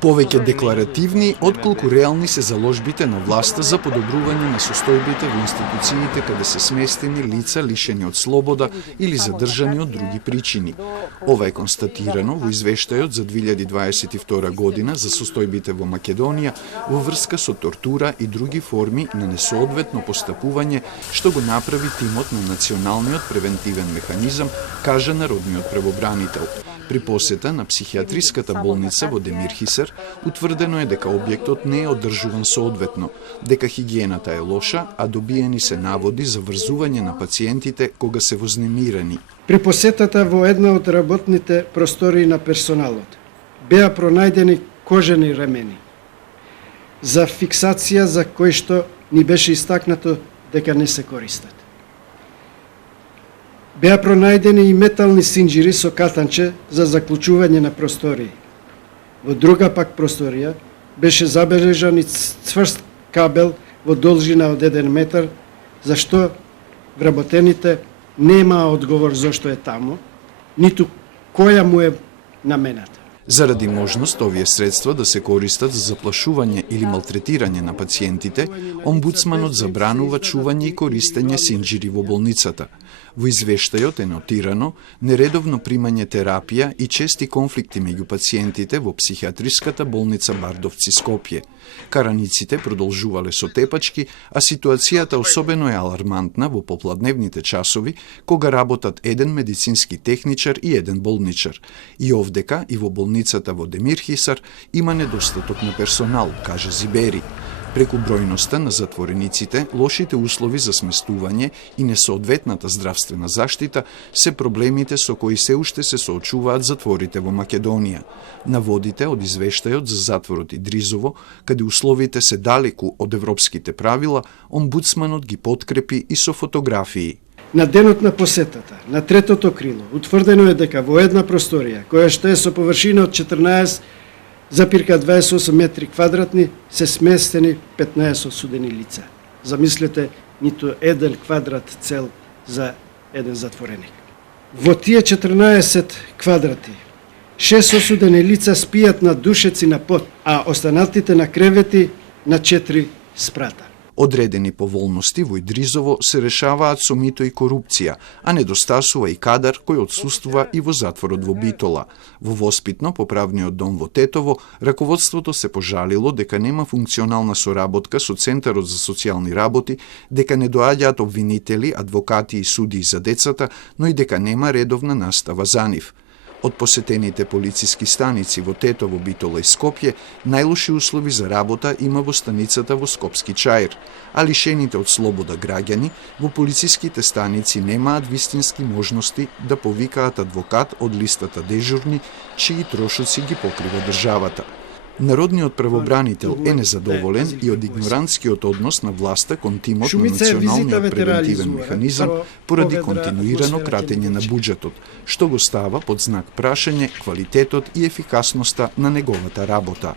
Повеќе декларативни отколку реални се заложбите на власта за подобрување на состојбите во институциите каде се сместени лица лишени од слобода или задржани од други причини. Ова е констатирано во извештајот за 2022 година за состојбите во Македонија во врска со тортура и други форми на несоодветно постапување што го направи тимот на Националниот превентивен механизам, кажа народниот правобранител. При посета на психијатриската болница во Демирхисар утврдено е дека објектот не е одржуван соодветно, дека хигиената е лоша, а добиени се наводи за врзување на пациентите кога се вознемирани. При посетата во една од работните простории на персоналот беа пронајдени кожени ремени за фиксација за кои што ни беше истакнато дека не се користат. Беа пронајдени и метални синџири со катанче за заклучување на простории. Во друга пак просторија беше забележан и цврст кабел во должина од 1 метар, за што вработените немаа одговор зошто е таму, ниту која му е намената. Заради можност овие средства да се користат за заплашување или малтретирање на пациентите, омбудсманот забранува чување и користење синџири во болницата. Во извештајот е нотирано нередовно примање терапија и чести конфликти меѓу пациентите во психијатриската болница Бардовци Скопје. Караниците продолжувале со тепачки, а ситуацијата особено е алармантна во попладневните часови, кога работат еден медицински техничар и еден болничар. И овдека и во болницата во Демирхисар има недостаток на персонал, каже Зибери. Преку бројноста на затворениците, лошите услови за сместување и несоодветната здравствена заштита се проблемите со кои се уште се соочуваат затворите во Македонија. Наводите од извештајот за затворот Идризово, каде условите се далеку од европските правила, омбудсманот ги подкрепи и со фотографии. На денот на посетата, на третото крило, утврдено е дека во една просторија, која што е со површина од 14,28 метри квадратни, се сместени 15 осудени лица. Замислете, ниту еден квадрат цел за еден затвореник. Во тие 14 квадрати, 6 осудени лица спијат на душеци на пот, а останатите на кревети на 4 спрата. Одредени поволности во Идризово се решаваат со мито и корупција, а недостасува и кадар кој отсуствува и во затворот во Битола. Во Воспитно, поправниот дом во Тетово, раководството се пожалило дека нема функционална соработка со Центарот за социјални работи, дека не доаѓаат обвинители, адвокати и судии за децата, но и дека нема редовна настава за нив. Од посетените полициски станици во Тетово, Битола и Скопје, најлоши услови за работа има во станицата во Скопски Чаир, а лишените од слобода граѓани во полициските станици немаат вистински можности да повикаат адвокат од листата дежурни, чии трошоци ги покрива државата. Народниот правобранител е незадоволен и од игнорантскиот однос на власта кон тимот на Националниот превентивен механизам поради континуирано кратење на буџетот, што го става под знак прашање квалитетот и ефикасноста на неговата работа.